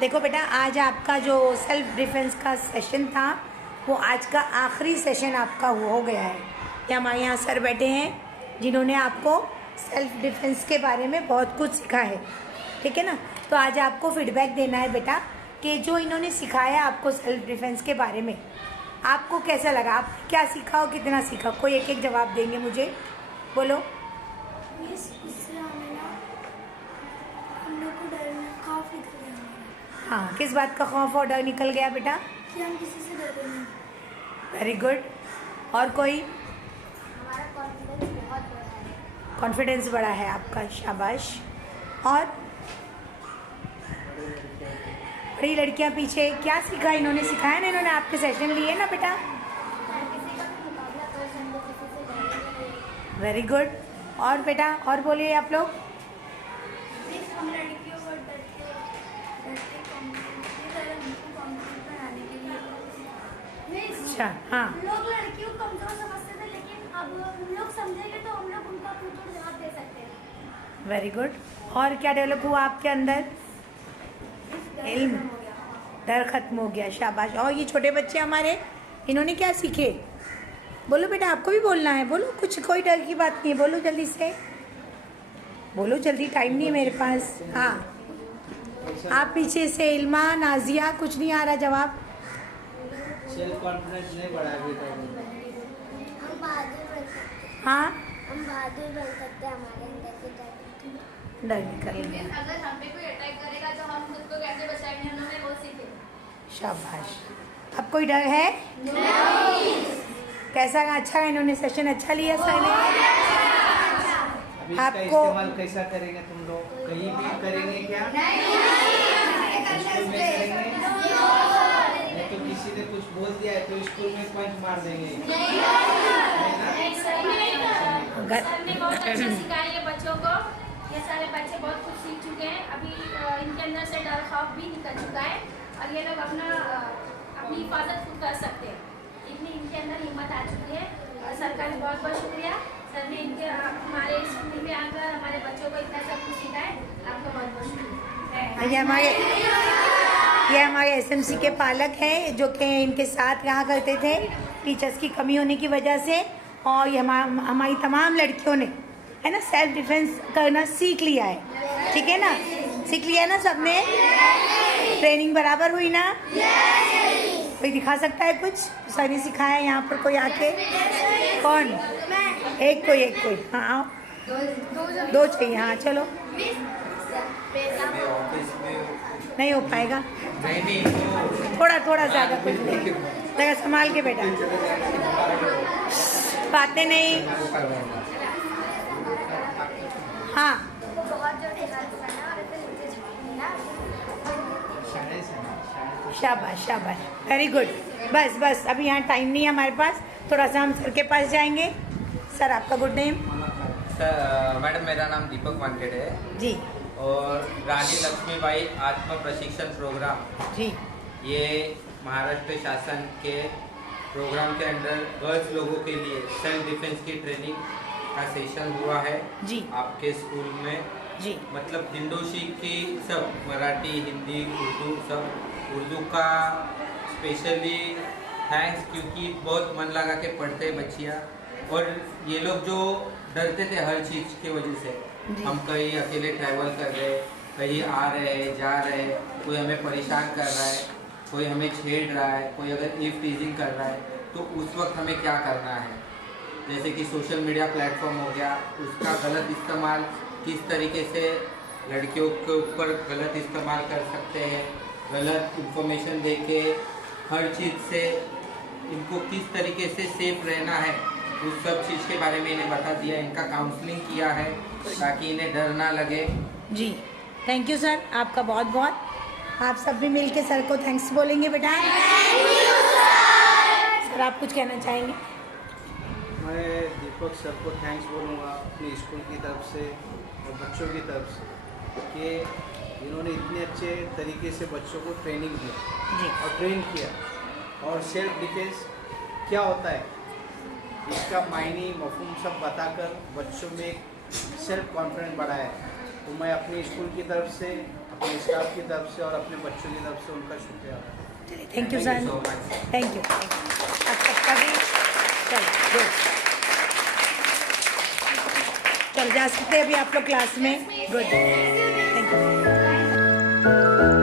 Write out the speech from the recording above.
देखो बेटा, आज आपका जो सेल्फ डिफेंस का सेशन था वो आज का आखिरी सेशन आपका हो गया है। ये हमारे यहाँ सर बैठे हैं जिन्होंने आपको सेल्फ डिफेंस के बारे में बहुत कुछ सिखा है, ठीक है ना। तो आज आपको फीडबैक देना है बेटा कि जो इन्होंने सिखाया आपको सेल्फ डिफेंस के बारे में आपको कैसा लगा, आप क्या सीखा और कितना सीखा। कोई एक एक जवाब देंगे मुझे, बोलो। इससे हमें ना हम लोग को डर खौफ निकल गया हमारा। हाँ, किस बात का खौफ और डर निकल गया बेटा? कि हम किसी से डरते नहीं। Very good. और कोई? हमारा कॉन्फिडेंस बहुत बड़ा है। कॉन्फिडेंस बड़ा है आपका, शाबाश। और बड़ी लड़कियां पीछे क्या सीखा इन्होंने? सिखाया ना इन्होंने, आपके सेशन लिए ना बेटा। किसी का भी मुकाबला कर सकते, किसी से डरेंगे। Very good. और बेटा और बोलिए आप लोग। हम लड़कियों को डरते कॉन्फिडेंस बनाने के लिए। अच्छा, हाँ। लोग लड़कियों को कमजोर समझते थे, लेकिन अब हम लोग समझेंगे तो हम लोग उनका पूरा जवाब दे सकते हैं। Very good. और क्या डेवलप हुआ आपके अंदर? इल्म, डर खत्म हो गया, शाबाश। और ये छोटे बच्चे हमारे, इन्होंने क्या सीखे? बोलो बेटा, आपको भी बोलना है, बोलो कुछ, कोई डर की बात नहीं है, बोलो जल्दी से, बोलो जल्दी, टाइम नहीं है मेरे पास। हाँ, आप पीछे से इल्मा, नाजिया, कुछ नहीं आ रहा जवाब। सेल्फ कॉन्फिडेंस नहीं बढ़ा अभी तक। हम बहादुर बन सकते हैं। हाँ, हम बहादुर बन सकते हैं, हमारे अंदर से डर निकल गया, अगर हम पे कोई अटैक करेगा तो हम खुद को कैसे बचाएंगे, उन्होंने वो सीखे। शाबाश। अब कोई डर है? नहीं। कैसा, अच्छा है, इन्होंने सेशन अच्छा लिया सर ने। अभी इसका आपको इस्तेमाल कैसा करेंगे तुम लोग? कहीं भी करेंगे क्या? स्कूल में करेंगे? नहीं तो किसी ने कुछ बोल दिया है तो स्कूल में पंच मार देंगे। सर ने बहुत अच्छा सिखाया ये बच्चों को। ये सारे बच्चे बहुत कुछ सीख चुके हैं। अभी इनके अंदर से डर खौफ भी निकल चुका है और ये लोग अपनी हिफाजत खुद कर सकते हैं। इतनी इनके अंदर हिम्मत आ चुकी है। और सर का भी बहुत बहुत शुक्रिया। सर ने हमारे स्कूल में आकर हमारे बच्चों को इतना सब कुछ सिखाया। आपका बहुत बहुत शुक्रिया। ये हमारे एसएमसी के पालक हैं जो कि इनके साथ रहा करते थे टीचर्स की कमी होने की वजह से। और ये हमारी तमाम लड़कियों ने, है ना, सेल्फ डिफेंस करना सीख लिया है, ठीक है ना। सीख लिया ना सबने? ट्रेनिंग बराबर हुई ना? कोई दिखा सकता है कुछ? सर ने सिखाया यहाँ पर कोई आके? कौन? एक कोई। हाँ आओ, दो चाहिए। हाँ चलो, नहीं हो पाएगा, थोड़ा ज़्यादा कुछ नहीं, जगह संभाल के बेटा, बातें नहीं। हाँ, शाबाश शाबाश, वेरी गुड। बस अभी यहाँ टाइम नहीं है हमारे पास, थोड़ा सा हम सर के पास जाएंगे। सर आपका गुड नेम? सर मैडम, मेरा नाम दीपक वानखेड़े है जी। और रानी लक्ष्मीबाई आत्म प्रशिक्षण प्रोग्राम, जी, ये महाराष्ट्र शासन के प्रोग्राम के अंदर गर्ल्स लोगों के लिए सेल्फ डिफेंस की ट्रेनिंग का सेशन हुआ है जी, आपके स्कूल में। जी, मतलब दिंडोशी की सब, मराठी, हिंदी, उर्दू, सब। उर्दू का स्पेशली थैंक्स, क्योंकि बहुत मन लगा के पढ़ते हैं बच्चियाँ। और ये लोग जो डरते थे हर चीज़ की वजह से, हम कहीं अकेले ट्रैवल कर रहे, कहीं आ रहे जा रहे, कोई हमें परेशान कर रहा है, कोई हमें छेड़ रहा है, कोई अगर ईव टीजिंग कर रहा है, तो उस वक्त हमें क्या करना है। जैसे कि सोशल मीडिया प्लेटफॉर्म हो गया, उसका गलत इस्तेमाल किस तरीके से लड़कियों के ऊपर गलत इस्तेमाल कर सकते हैं, गलत इंफॉर्मेशन दे के हर चीज़ से इनको किस तरीके से सेफ रहना है, उस सब चीज़ के बारे में इन्हें बता दिया। इनका काउंसलिंग किया है ताकि इन्हें डर ना लगे। जी, थैंक यू सर, आपका बहुत बहुत। आप सब भी मिल के सर को थैंक्स बोलेंगे बेटा। सर आप कुछ कहना चाहेंगे? मैं दीपक सर को थैंक्स बोलूँगा अपनी स्कूल की तरफ से और बच्चों की तरफ से कि इन्होंने इतने अच्छे तरीके से बच्चों को ट्रेनिंग दी जी, और ट्रेन किया। और सेल्फ डिफेंस क्या होता है इसका मायने मफहूम सब बताकर बच्चों में एक सेल्फ कॉन्फिडेंस बढ़ाया। तो मैं अपनी स्कूल की तरफ से अपने स्टाफ की तरफ से और अपने बच्चों की तरफ से उनका शुक्रिया अदा करता हूं। चलिए thank you Thank you sir, so much. Thank you. आप सबका भी चलो गुड, चल जा सकते हैं अभी आप लोग क्लास में। Good, thank you.